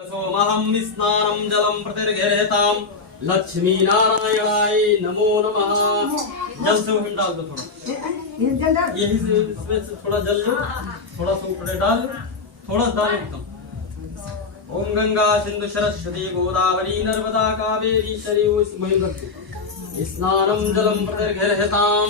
सोमहं स्नानं जलं प्रतिर्घृतां लक्ष्मी नारायणाय नमो नमः। जल से उसमें डाल दो थोड़ा, यही से इसमें से थोड़ा जल लो, थोड़ा सा ऊपर डाल, थोड़ा डाल एकदम। ओम गंगा सिंधु सरस्वती गोदावरी नर्मदा कावेरी सरयू स्नानं जलं प्रतिर्घृतां।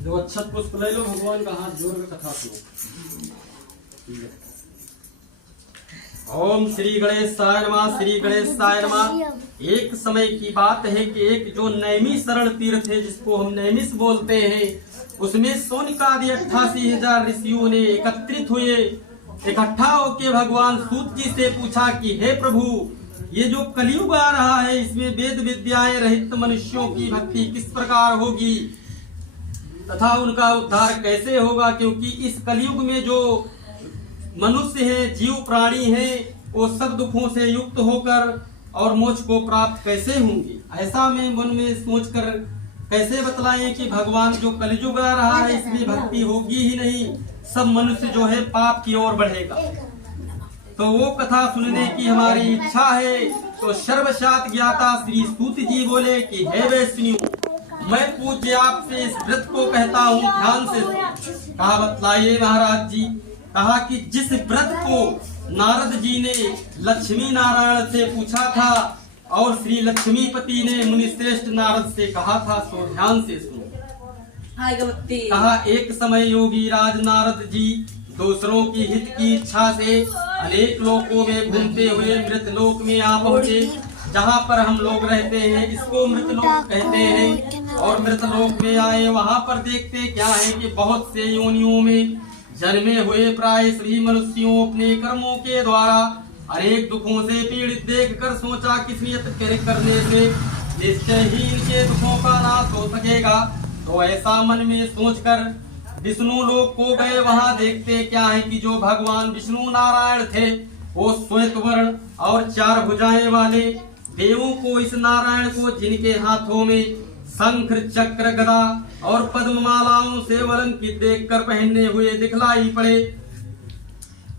जो अच्छा पुष्प ले लो, भगवान का हाथ जोड़ कर कथा सुनो। ओम श्री गणेशाय नमः, श्री गणेशाय नमः। एक समय की बात है कि एक जो नैमिषारण्य तीर्थ है, जिसको हम नैमिष बोलते हैं, उसमें सोनिकादि 88,000 ऋषियों ने एकत्रित हुए। इकट्ठा होके भगवान सूत जी से पूछा कि हे प्रभु, ये जो कलयुग आ रहा है, इसमें वेद विद्याएं रहित मनुष्यों की भक्ति किस प्रकार होगी तथा उनका उद्धार कैसे होगा, क्योंकि इस कलयुग में जो मनुष्य है, जीव प्राणी है, वो सब दुखों से युक्त होकर और मोक्ष को प्राप्त कैसे होंगे। ऐसा में मन में सोचकर कैसे बतलाएं कि भगवान जो कलयुग आ रहा है, इसमें भक्ति होगी ही नहीं, सब मनुष्य जो है पाप की ओर बढ़ेगा। तो वो कथा सुनने की हमारी इच्छा है। तो सर्वशात ज्ञाता श्री सूत जी बोले कि हे वैष्णव, मैं पूज्य आपसे इस व्रत को कहता हूँ, ध्यान से कहा बतलाइए महाराज जी। कहा कि जिस व्रत को नारद जी ने लक्ष्मी नारायण से पूछा था और श्री लक्ष्मीपति ने मुनिश्रेष्ठ नारद से कहा था, सो ध्यान से सुनो। कहा एक समय योगी राज नारद जी दूसरों की हित की इच्छा से अनेक लोकों में घूमते हुए मृत लोक में आ पहुँचे। जहाँ पर हम लोग रहते हैं, इसको मृत लोक कहते हैं। और मृत लोक में आए, वहाँ पर देखते क्या है कि बहुत से योनियों में जन्मे हुए प्राय सभी मनुष्यों अपने कर्मों के द्वारा अनेक दुखों से पीड़ित देखकर सोचा कि नियत करने से निश्चय ही इनके दुखों का नाश हो सकेगा। तो ऐसा मन में सोचकर विष्णु लोक को गए। वहाँ देखते क्या है कि जो भगवान विष्णु नारायण थे, वो श्वेत वर्ण और 4 भुजाएं वाले देवों को, इस नारायण को जिनके हाथों में शंख चक्र गदा और पद्ममालाओं से अलंकृत देखकर पहनने हुए दिखलाई पड़े।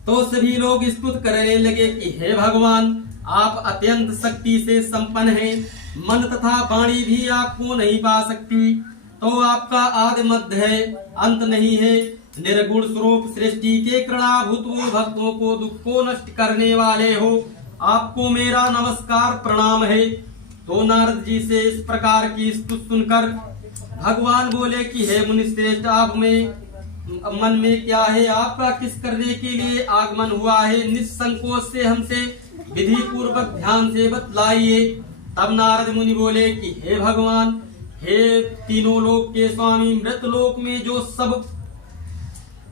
तो सभी लोग स्तुति करने लगे कि हे भगवान, आप अत्यंत शक्ति से संपन्न हैं, मन तथा वाणी भी आपको नहीं पा सकती। तो आपका आदि मध्य है, अंत नहीं है, निर्गुण स्वरूप सृष्टि के कृणाभूत भक्तों को दुख को नष्ट करने वाले हो, आपको मेरा नमस्कार प्रणाम है। तो नारद जी से इस प्रकार की स्तुति सुनकर भगवान बोले कि हे मुनिश्रेष्ठ, आप में मन में क्या है, आपका किस करने के लिए आगमन हुआ है, निसंकोच से हमसे विधि पूर्वक ध्यान से बतलाइए। तब नारद मुनि बोले कि हे भगवान, हे तीनों लोक के स्वामी, मृत लोक में जो सब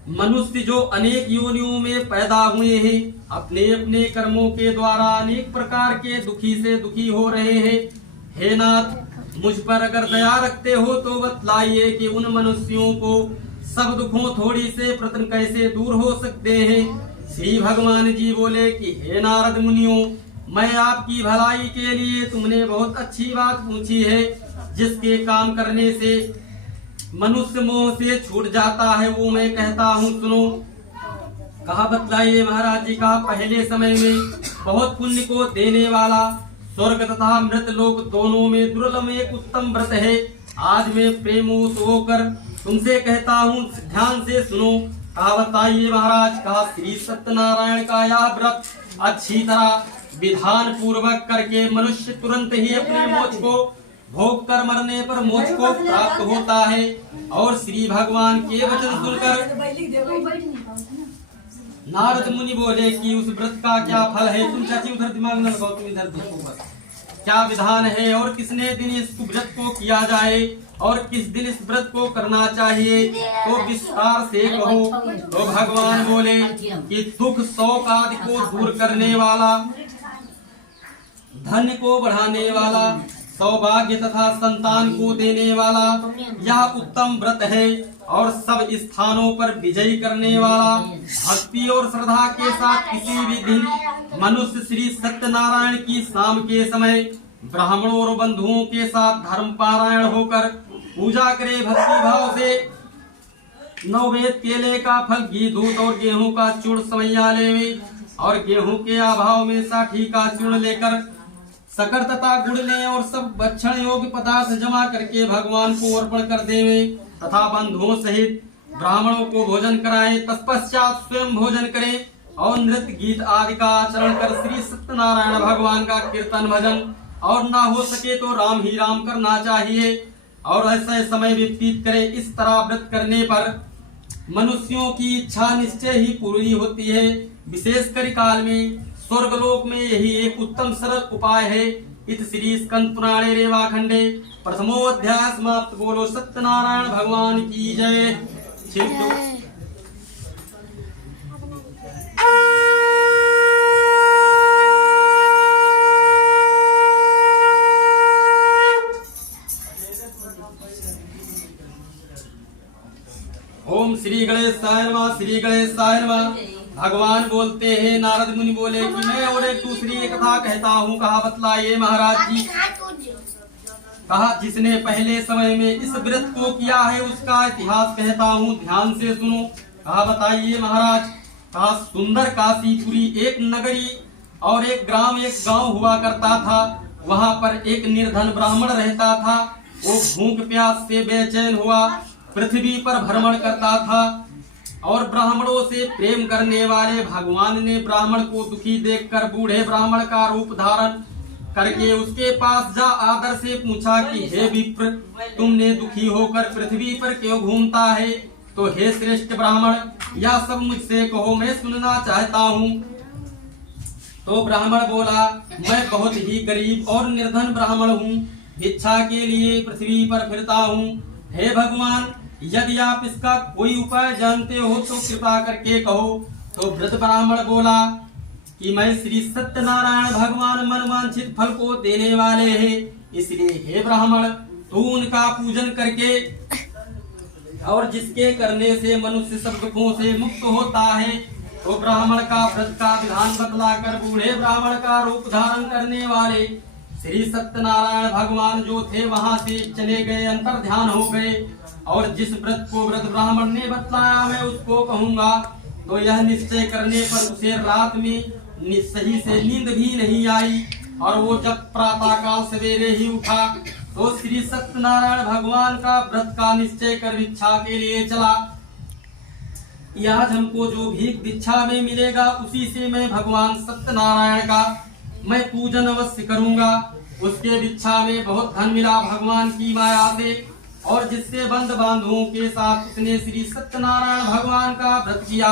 मनुष्य जो अनेक योनियों में पैदा हुए हैं, अपने अपने कर्मों के द्वारा अनेक प्रकार के दुखी से दुखी हो रहे हैं। हे नाथ, मुझ पर अगर दया रखते हो तो बतलाइए कि उन मनुष्यों को सब दुखों थोड़ी से प्रतन कैसे दूर हो सकते हैं। श्री भगवान जी बोले कि हे नारद मुनियों, मैं आपकी भलाई के लिए तुमने बहुत अच्छी बात पूछी है, जिसके काम करने से मनुष्य मोह से छूट जाता है, वो मैं कहता हूँ, सुनो। कहा बतलाइए महाराज जी। कहा पहले समय में बहुत पुण्य को देने वाला स्वर्ग तथा मृत लोक दोनों में दुर्लभ एक उत्तम व्रत है। आज मैं प्रेमोस होकर तुमसे कहता हूँ, ध्यान से सुनो। कहा बताइए महाराज। कहा श्री सत्यनारायण का यह व्रत अच्छी तरह विधान पूर्वक करके मनुष्य तुरंत ही अपने मोक्ष को भोग कर मरने पर मोक्ष को प्राप्त होता है। और श्री भगवान के वचन सुनकर नारद मुनि बोले कि उस व्रत का क्या फल है। तुम चाची उधर दिमाग न लगाओ, तुम इधर देखो बस। क्या विधान है और किसने दिन इस व्रत को किया जाए और किस दिन इस व्रत को करना चाहिए, तो विस्तार से कहो। तो भगवान बोले कि दुख शोक आदि को दूर करने वाला धन को बढ़ाने वाला, सौभाग्य तथा संतान को देने वाला यह उत्तम व्रत है और सब स्थानों पर विजयी करने वाला। भक्ति और श्रद्धा के साथ किसी भी दिन मनुष्य श्री सत्यनारायण की शाम के समय ब्राह्मणों और बंधुओं के साथ धर्म पारायण होकर पूजा करे। भक्ति भाव से 9 वेद केले का फल, घी, दूध और गेहूं का चूर्ण समैया लेवे और गेहूं के अभाव में साठी का चूर्ण लेकर शक्कर तथा गुड़ ले और सब भक्षण योग्य पदार्थ जमा करके भगवान को अर्पण कर देवे तथा बंधुओं सहित ब्राह्मणों को भोजन कराए। तत्पश्चात स्वयं भोजन करें और नृत्य गीत आदि का आचरण कर श्री सत्यनारायण भगवान का कीर्तन भजन और ना हो सके तो राम ही राम करना चाहिए और ऐसे समय व्यतीत करे। इस तरह व्रत करने पर मनुष्यों की इच्छा निश्चय ही पूरी होती है। विशेषकर काल में स्वर्गलोक में यही एक उत्तम सरल उपाय है। इत श्री स्कंद पुराणे रेवाखंडे प्रथमोऽध्याय समाप्त। बोलो सत्यनारायण भगवान की जय। ओम श्री गणेशाय नमः। श्री गणेशाय नमः। भगवान बोलते हैं, नारद मुनि बोले कि मैं और एक दूसरी कथा कहता हूँ। कहा बतलाइए महाराज जी। कहा जिसने पहले समय में इस व्रत को किया है उसका इतिहास कहता हूँ, ध्यान से सुनो। कहा बताइए महाराज। कहा सुंदर काशीपुरी एक नगरी और एक ग्राम, एक गांव हुआ करता था। वहाँ पर एक निर्धन ब्राह्मण रहता था। वो भूख प्यास से बेचैन हुआ पृथ्वी पर भ्रमण करता था और ब्राह्मणों से प्रेम करने वाले भगवान ने ब्राह्मण को दुखी देखकर बूढ़े ब्राह्मण का रूप धारण करके उसके पास जा आदर से पूछा कि हे विप्र, तुमने दुखी होकर पृथ्वी पर क्यों घूमता है? तो हे श्रेष्ठ ब्राह्मण, यह सब मुझसे कहो, मैं सुनना चाहता हूँ। तो ब्राह्मण बोला, मैं बहुत ही गरीब और निर्धन ब्राह्मण हूँ, भिक्षा के लिए पृथ्वी पर फिरता हूँ। हे भगवान, यदि आप इसका कोई उपाय जानते हो तो कृपा करके कहो। तो वृद्ध ब्राह्मण बोला कि मैं श्री सत्यनारायण भगवान मनवांछित फल को देने वाले हैं, इसलिए हे ब्राह्मण, तू उनका पूजन करके और जिसके करने से मनुष्य सब दुखों से मुक्त होता है। तो ब्राह्मण का व्रत का विधान बतलाकर बूढ़े ब्राह्मण का रूप धारण करने वाले श्री सत्यनारायण भगवान जो थे वहां से चले गए, अंतर ध्यान हो गए। और जिस व्रत को व्रत ब्राह्मण ने बतलाया मैं उसको कहूंगा। तो यह निश्चय करने पर उसे रात में सही से नींद भी नहीं आई और वो जब प्रातः काल सवेरे ही उठा तो श्री सत्यनारायण भगवान का व्रत का निश्चय कर भिक्षा के लिए चला। आज हमको जो भीख भिक्षा में मिलेगा उसी से मैं भगवान सत्यनारायण का मैं पूजन अवश्य करूंगा। उसके भिक्षा में बहुत धन मिला भगवान की माया से और जिससे बंद बांधुओं के साथ उसने श्री सत्यनारायण भगवान का व्रत किया।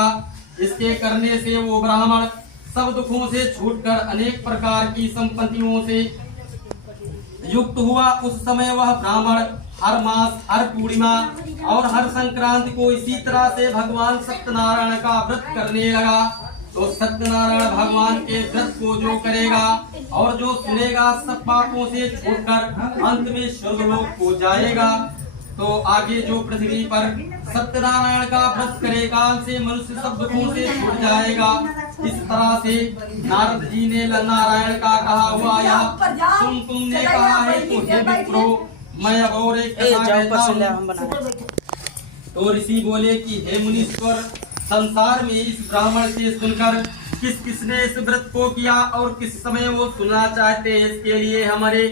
इसके करने से वो ब्राह्मण सब दुखों से छूटकर अनेक प्रकार की संपत्तियों से युक्त हुआ। उस समय वह ब्राह्मण हर मास, हर पूर्णिमा और हर संक्रांति को इसी तरह से भगवान सत्यनारायण का व्रत करने लगा। तो सत्यनारायण भगवान के व्रत को जो करेगा और जो सुनेगा सब पापों से छूटकर अंत में स्वर्गलोक को जाएगा। तो आगे जो पृथ्वी पर सत्यनारायण का व्रत करेगा से मनुष्य सब दुखों से छूट जाएगा। इस तरह से नारद जी ने नारायण का कहा हुआ यह तुमने कहा है तो हे विप्रो, मैं अब और एक कथा कहता हूं। तो ऋषि बोले कि हे मुनीश्वर, संसार में इस ब्राह्मण से सुनकर किस किसने इस व्रत को किया और किस समय वो सुनना चाहते हैं, इसके लिए हमारे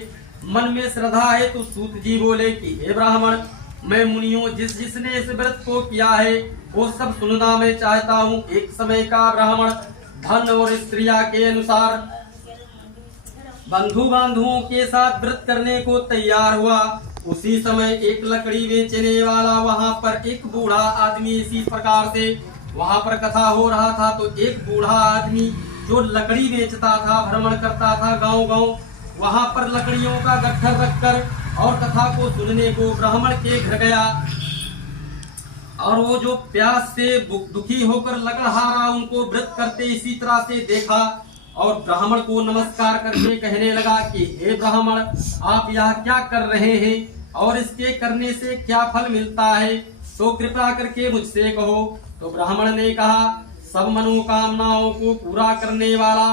मन में श्रद्धा है। तो सूत जी बोले कि हे ब्राह्मण, मैं मुनियों जिसने इस व्रत को किया है वो सब सुनना मैं चाहता हूँ। एक समय का ब्राह्मण धन और स्त्रिया के अनुसार बंधु बांधुओं के साथ व्रत करने को तैयार हुआ। उसी समय एक लकड़ी बेचने वाला वहाँ पर एक बूढ़ा आदमी इसी प्रकार से वहाँ पर कथा हो रहा था। तो एक बूढ़ा आदमी जो लकड़ी बेचता था, भ्रमण करता था गांव गांव, वहाँ पर लकड़ियों का गट्ठर रखकर और कथा को सुनने को ब्राह्मण के घर गया। और वो जो प्यास से दुखी होकर लकड़हारा उनको व्रत करते इसी तरह से देखा और ब्राह्मण को नमस्कार करके कहने लगा कि हे ब्राह्मण, आप यहाँ क्या कर रहे हैं और इसके करने से क्या फल मिलता है, तो कृपया करके मुझसे कहो। तो ब्राह्मण ने कहा, सब मनोकामनाओं को पूरा करने वाला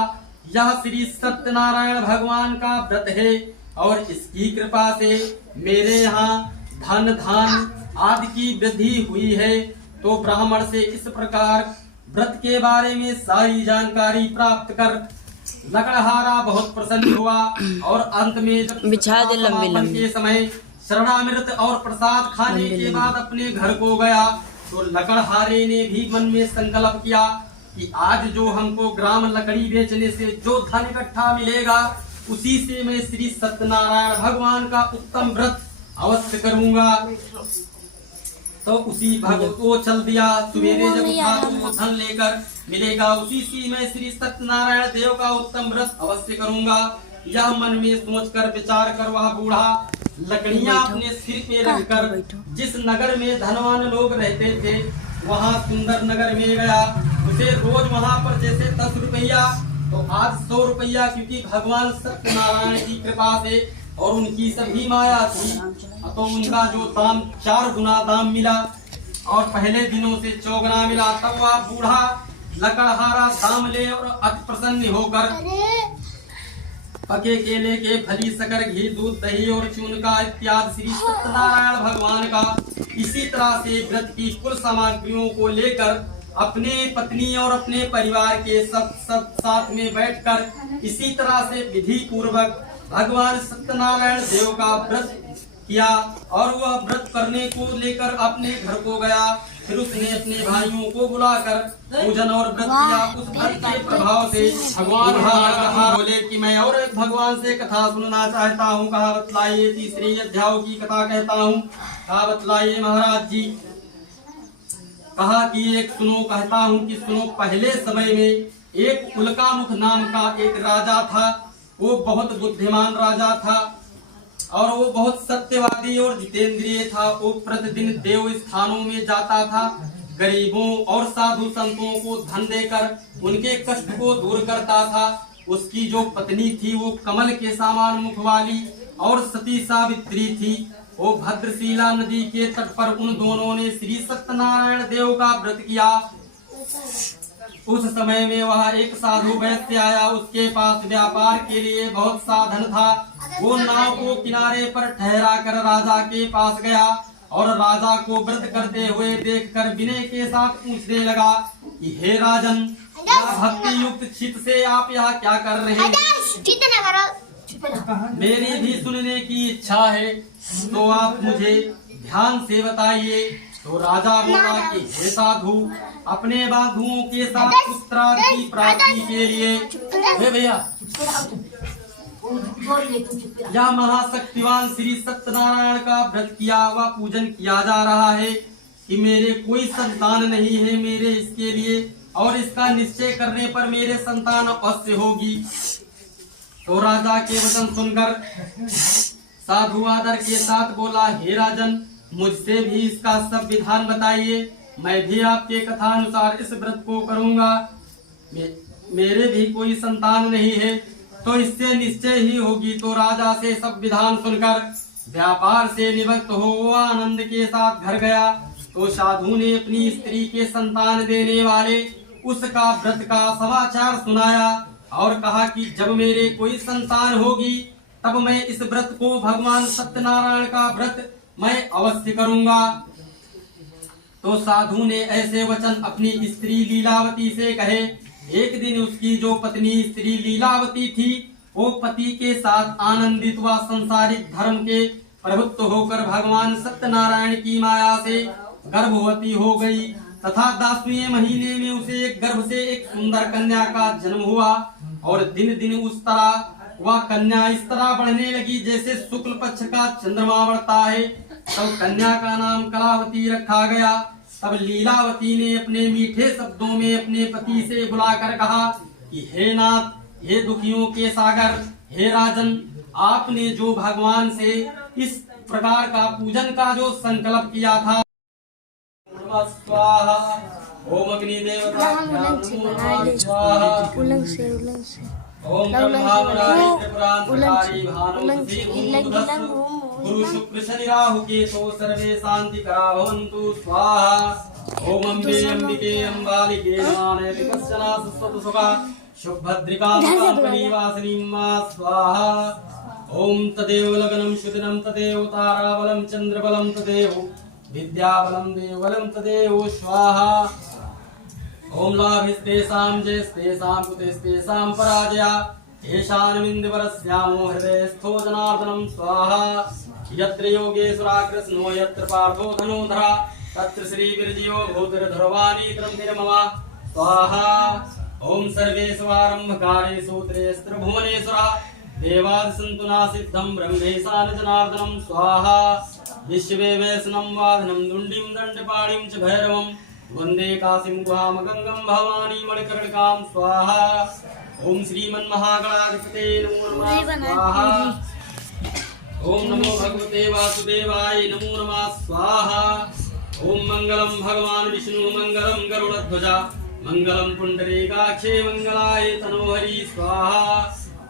यह श्री सत्यनारायण भगवान का व्रत है और इसकी कृपा से मेरे यहाँ धन धान आदि की वृद्धि हुई है। तो ब्राह्मण से इस प्रकार व्रत के बारे में सारी जानकारी प्राप्त कर लकड़हारा बहुत प्रसन्न हुआ और अंत में जब समापन के समय शरणामृत और प्रसाद खाने के बाद अपने घर को गया तो लकड़हारे ने भी मन में संकल्प किया कि आज जो हमको ग्राम लकड़ी बेचने से जो धन इकट्ठा मिलेगा उसी से मैं श्री सत्यनारायण भगवान का उत्तम व्रत अवश्य करूंगा। तो उसी भगवत को चल दिया। सवेरे जब उठा तो वो धन लेकर मिलेगा उसी से मैं श्री सत्यनारायण देव का उत्तम व्रत अवश्य करूंगा। यह मन में सोचकर विचार कर वह बूढ़ा लकड़ियां अपने सिर पे रखकर जिस नगर में धनवान लोग रहते थे वहाँ सुंदर नगर में गया। उसे रोज वहाँ पर जैसे 10 रुपया तो आज 100 रुपया, क्योंकि भगवान सत्यनारायण की कृपा से और उनकी सभी माया थी तो उनका जो दाम 4 गुना दाम मिला और पहले दिनों से 4 गुना मिला। तब वह बूढ़ा लकड़हारा दाम ले और अति प्रसन्न होकर पके केले के फली शक्कर घी दूध दही और चूनका इत्यादि श्री सत्यनारायण भगवान का इसी तरह से व्रत की कुल सामग्रियों को लेकर अपने पत्नी और अपने परिवार के साथ में बैठकर इसी तरह से विधि पूर्वक भगवान सत्यनारायण देव का व्रत किया और वह व्रत करने को लेकर अपने घर को गया। फिर उसने अपने भाइयों को बुलाकर पूजन और व्रत किया। उस व्रत के प्रभाव से भगवान बोले कि मैं और एक भगवान से कथा सुनना चाहता हूँ। कहा बतलाइए। तीसरी अध्याय की कथा कहता हूँ। कहा बतलाइए महाराज जी। कहा कि एक सुनो, कहता हूँ कि सुनो। पहले समय में एक उल्कामुख नाम का एक राजा था। वो बहुत बुद्धिमान राजा था और वो बहुत सत्यवादी और जितेंद्रिय था। वो प्रतिदिन देव स्थानों में जाता था, गरीबों और साधु संतों को धन देकर उनके कष्ट को दूर करता था। उसकी जो पत्नी थी वो कमल के समान मुख वाली और सती सावित्री थी। वो भद्रशिला नदी के तट पर उन दोनों ने श्री सत्यनारायण देव का व्रत किया। उस समय में वह एक साधु वैश्य आया। उसके पास व्यापार के लिए बहुत साधन था। वो नाव को किनारे पर ठहरा कर राजा के पास गया और राजा को व्रत करते हुए देखकर विनय के साथ पूछने लगा कि हे राजन, भक्ति युक्त चित्त से आप यहाँ क्या कर रहे हैं? मेरी भी सुनने की इच्छा है, तो आप मुझे ध्यान से बताइए। तो राजा बोला कि हे साधु, अपने बंधुओं के साथ पुत्र की प्राप्ति के लिए भैया यह महाशक्तिवान श्री सत्यनारायण का व्रत किया हुआ पूजन किया जा रहा है कि मेरे कोई संतान नहीं है मेरे इसके लिए, और इसका निश्चय करने पर मेरे संतान अवश्य होगी। तो राजा के वचन सुनकर साधु आदर के साथ बोला, हे राजन, मुझसे भी इसका सब विधान बताइए। मैं भी आपके कथा अनुसार इस व्रत को करूंगा। मेरे भी कोई संतान नहीं है तो इससे निश्चय ही होगी। तो राजा से सब विधान सुनकर व्यापार से निवृत्त हो वो आनंद के साथ घर गया। तो साधु ने अपनी स्त्री के संतान देने वाले उसका व्रत का समाचार सुनाया और कहा कि जब मेरे कोई संतान होगी तब मैं इस व्रत को, भगवान सत्यनारायण का व्रत मैं अवश्य करूंगा। तो साधु ने ऐसे वचन अपनी स्त्री लीलावती से कहे। एक दिन उसकी जो पत्नी स्त्री लीलावती थी वो पति के साथ आनंदित व संसारिक धर्म के प्रभुत्व होकर भगवान सत्यनारायण की माया से गर्भवती हो गई तथा 10वें महीने में उसे एक गर्भ से एक सुंदर कन्या का जन्म हुआ और दिन दिन उस तरह वह कन्या इस तरह बढ़ने लगी जैसे शुक्ल पक्ष का चंद्रमा बढ़ता है। तब कन्या का नाम कलावती रखा गया। तब लीलावती ने अपने मीठे शब्दों में अपने पति से बुलाकर कहा कि हे नाथ, हे दुखियों के सागर, हे राजन, आपने जो भगवान से इस प्रकार का पूजन का जो संकल्प किया था, स्वाहा ओम अग्नि देवताभ्यां नमो नमः स्वाहा। उलंग से ओम ब्रह्मावराय त्रिपुरांतकारी भानुमती भूतदस्सु गुरु शुक्र शनि राहु केतो सर्वे शांतिकरा भवन्तु स्वाहा। ओम अम्बे अम्बिके अम्बालिके नमामि विपश्यना सुस्वतु सुखा शुभद्रिकां कामनीवासिनीं मा स्वाहा। ओम तदेव लग्नं शुदिनं तदेव ताराबलं चन्द्रबलं तदेव विद्याबलं देवबलं तदेव स्वाहा। ओम लाभिस्तेषां जयस्तेषां कुतेस्तेषां पराजया येषान्मिन्दवरस्यामो हृदयस्थो जनार्दनं स्वाहा। यत्र योगेश्वरा कृष्णो यत्र पार्थो धनुधरा तत्र श्रीविरजियो भूतिर्ध्रुवानीत्रं तिरमवा स्वाहा। ओम सर्वेष्वारम्भकारेषु त्र्यस्त्रभुवनेश्वरा देवादिसन्तु नासिद्धं ब्रह्मेशान जनार्दनं स्वाहा। विश्वे वैष्णं वाधनं दुण्डिं दण्डपाणिं च भैरवं वंदे काशीं गुहां गंगं भवानी मणिकर्णिकां स्वाहा। ओम श्रीमन्महागणाधिपते नमो नमः स्वाहा। ओम नमो भगवते वासुदेवाय नमो नमः स्वाहा। ओम मंगलम भगवान विष्णु मंगलम गरुड़ध्वजा मंगलम पुंडरीकाक्षे मंगलाय तनोहरि स्वाहा।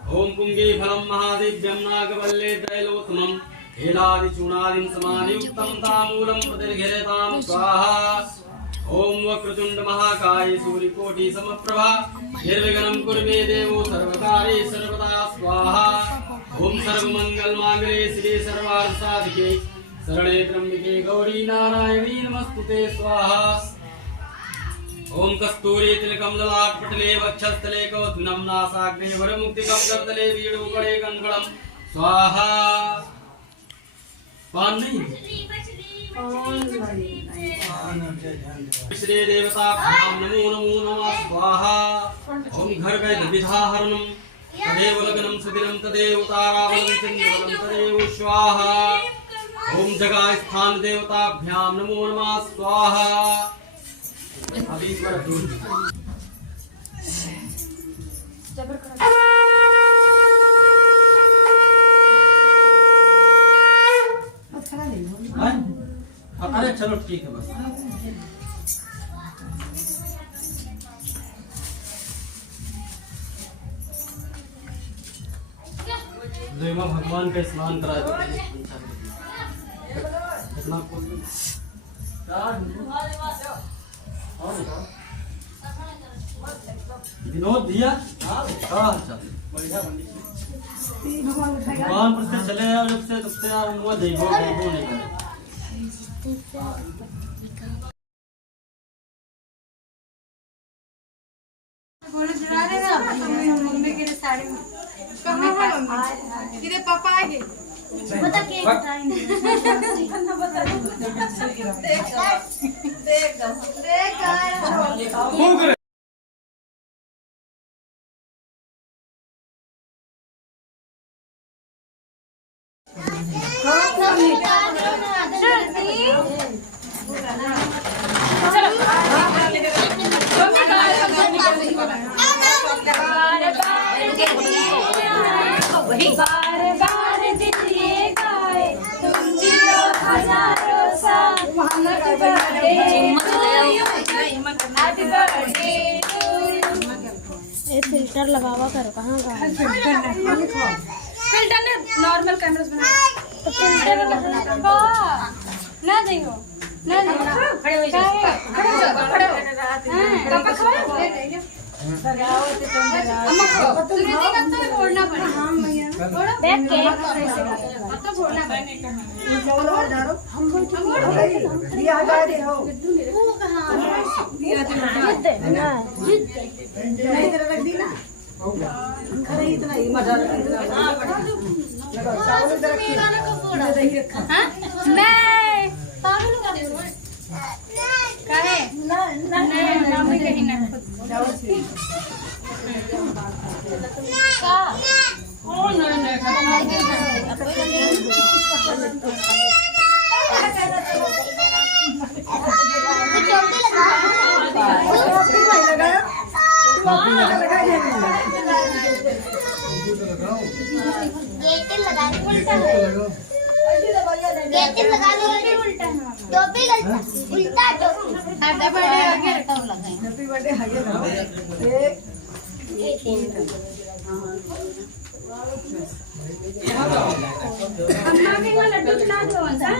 ओम पुंगे फलं महादिव्यं नागवल्ले त्रैलोक्यं हेलादिचूर्णादिं समानियुक्तं तामूलं प्रतिर्घिरतां स्वाहा। ओम वक्रतुंड महाकाय सूर्यकोटि समप्रभा निर्विघ्नं कुरु मे देवो सर्वकार्येषु सर्वदा स्वाहा। ओम सर्वमंगल मांगल्ये शिवे सर्वार्थ साधिके शरणे त्र्यंबके गौरी नारायणी नमस्तुते स्वाहा। ओम कस्तूरी तिलकं ललाटपटले वक्षस्थले कौतुनं नासाग्रे वरमुक्तिकं करतले वीणुकणे कंकणं स्वाहा। पान नहीं श्री देवताभ्यां नमो नमो नमः स्वाहा। ओम घर गए विधाहरणं तदेव लग्नं सुदिनं तदेव ताराबलं चन्द्रबलं तदेव स्वाहा। ओम जगह स्थान देवताभ्यां नमो नमः स्वाहा। अरे चलो ठीक है बस। देवा भगवान का स्नान करा दो। विनोद दिया भगवान पर से चले यार, जब से तब से यार उनको देखो नहीं करे। मम्मी के साड़ी में किधर पापा आए बता के देख ये फिल्टर लगावा करो कहाँ का फिल्टर ने नॉर्मल कैमरा बना तो फिल्टर ना देखो ना खड़े हो जाओ खड़े हो पापा खड़े अम्मा तू देगा तो फोड़ना पड़ेगा। हां भैया बैठ के तो फोड़ना पड़ेगा। हम दिया जा दे हो वो कहां दिया ना नहीं तेरा रख दी ना खड़े इतना ही मजा इतना चावल इधर रखी हां मैं पागल का दे काहे ना ना मैं कहीं ना चावल का ओ ना गेटिव लगा लो उल्टा टोपी गलता उल्टा टोपी हैप्पी बर्थडे आगे टॉप लगाएं हैप्पी बर्थडे आगे लगाओ अम्मा के वो लड्डू खिला दो सा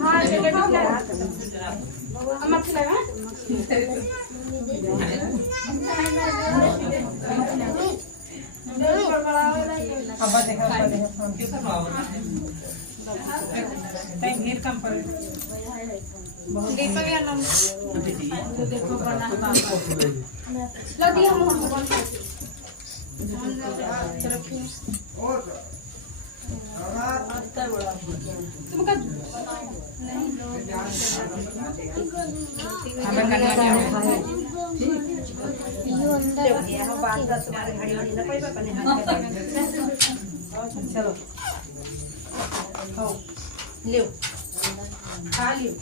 हां लड्डू खिला अम्मा खिलावा अब देखा फोन के टाइम घेर कम पर दीपक या नाम देखो बना लो दिया हम चलो तुमका चलो लियो खा लियो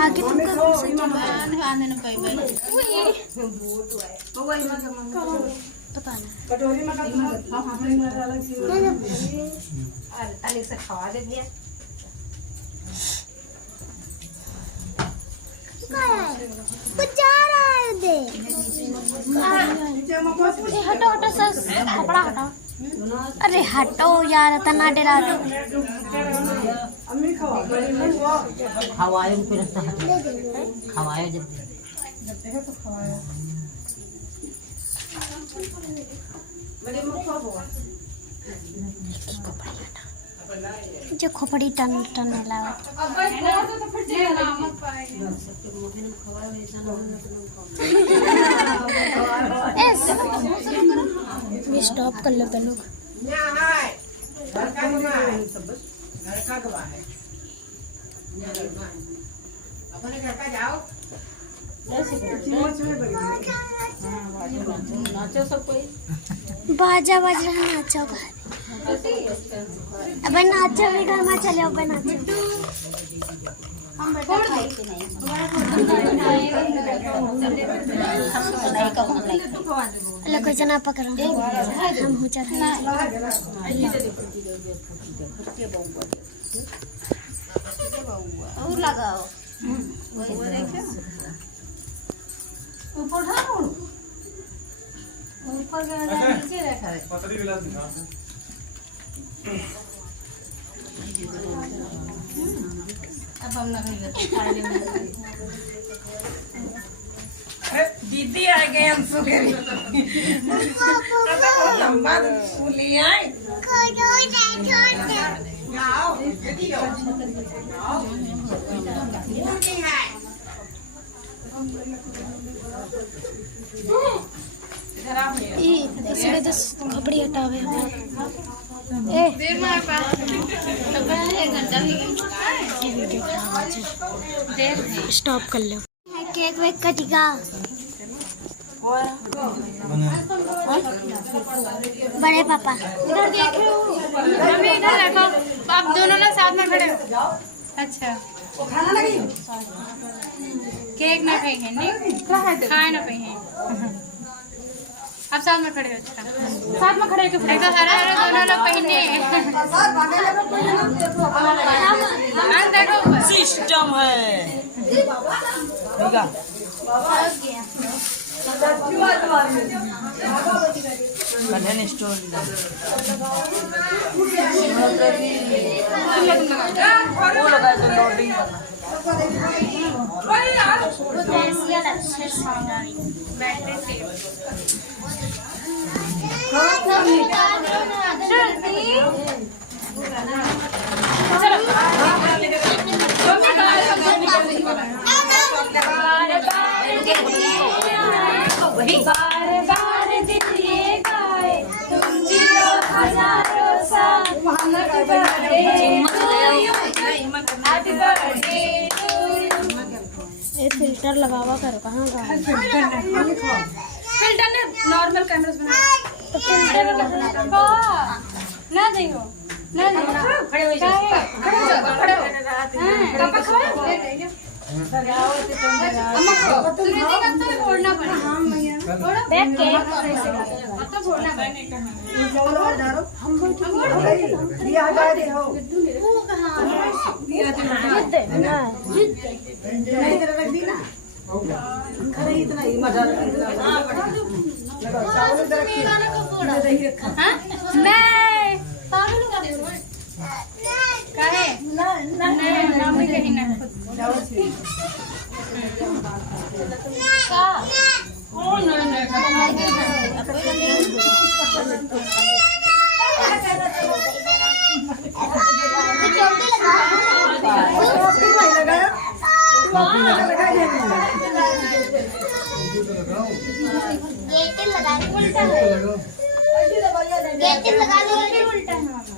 आगे तुमको आने न पाई भाई पता नहीं कटोरी में हां अलग से अलग से खवा दे दिया कुछ जा रहा है दे हटो हटो सर कपड़ा हटाओ अरे हटो यार इतना डरा दो अम्मी खवा खवाए फिर खवाए जब देखो तो खवाया बड़े मुख खवा जो खोपड़ी टन टन लावा अब फोड़ दो तो फिर चलेगा मत पाएगा ये स्टॉप कर लो लोग नाचो सब कोई बाजा बज रहा नाचो अब नाचो भी घर में चले अब नाचो हम बेटा खाए कि नहीं अल्लाह कोई जना पकड़ो हम हो जाते हैं और लगाओ वो देखो ऊपर ढालो ऊपर का नीचे रखा है पतरी गिलास दिखा अब हम ना खाएंगे दीदी आ गए हम सो गए लंबा फूली आए आओ दीदी आओ इसमें तो कपड़ी हटावे ए देर में पास तब 1 घंटा भी वीडियो देर स्टॉप कर लो केक वेक कटेगा बड़े पापा इधर देख रहे हो हमें इधर रखो आप दोनों ना साथ में खड़े हो अच्छा खाना लगी केक ना खाएंगे नहीं खाए ना पाएंगे आप साथ में खड़े हो अच्छा साथ में खड़े हो देखो हरा हरा दोनों लोग पहने देखो सिस्टम है कन्हन स्टोर वो लगा तो लोडिंग बैटरी से बार दिन ये गाए तुम जियो हजारों साल हैप्पी बर्थडे ये फिल्टर लगावा करो कहाँ का फिल्टर ने नॉर्मल कैमरा बना तो फिल्टर ना देखो ना खड़े हो जाओ खड़े हो पापा खड़े हो अम्मा तुम देखो तो फोड़ना पड़ेगा बैठ के अब तो फोड़ना पड़ेगा मैं पागल हो गई काहे नहीं ना मुझे कहीं ना का ओ नहीं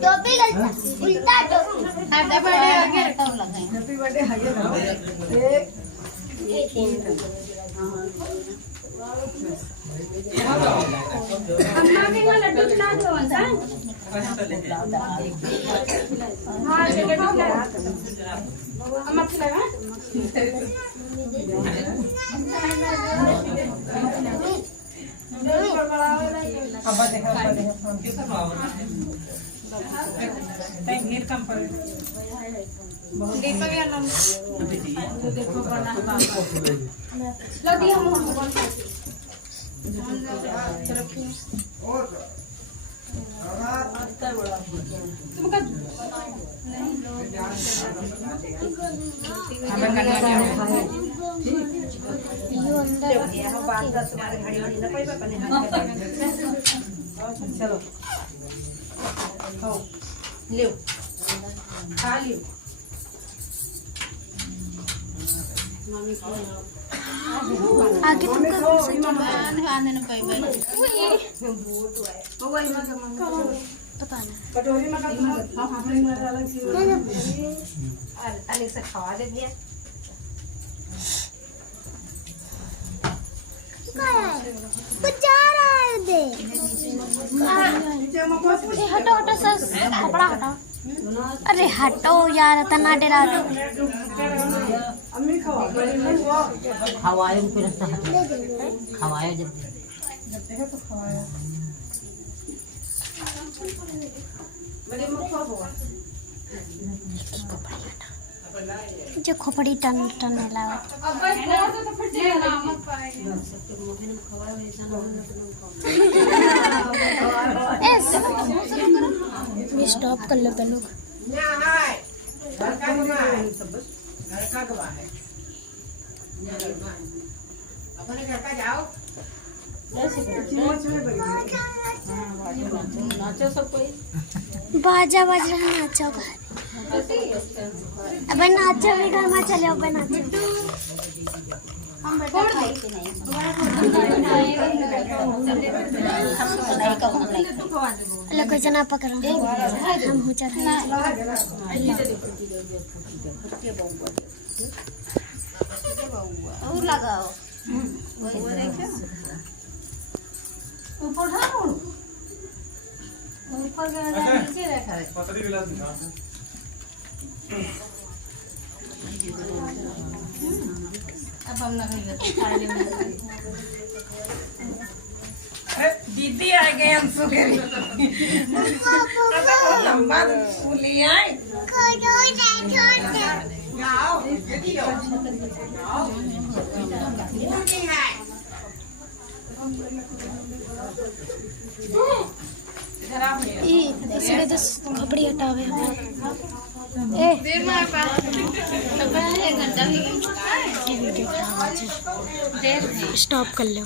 टोपी उल्टा अम्मा के यहाँ लड्डू खिला दो हाँ लड्डू खिला अम्मा खिलाएगा लो दिया चलो लियो खा लियो आगे तुमको पता नहीं कटोरी में अलग से खवा दे भैया हटो हटो सर कपड़ा हटाओ अरे हटो यार इतना डरा दो हवाए को रास्ता हवाए जब जो खोपड़ी टन टन लगा अब भाई फोड़ दो तो फिर जाएगा मत पाएगा ये स्टॉप कर लो पहले अपने घर का जाओ नाचो सब कोई बाजा बज रहा है नाचो अबे नाचो भी घर में चले अबे नाचो कोई जना पकड़ो हम हो जाते और लगाओ ऊपर ऊपर नीचे रखा है अब हम ना दीदी आ गए हम सुखेरी लंबा फूली आए इसमें तो कपड़े हटावे स्टॉप कर लो।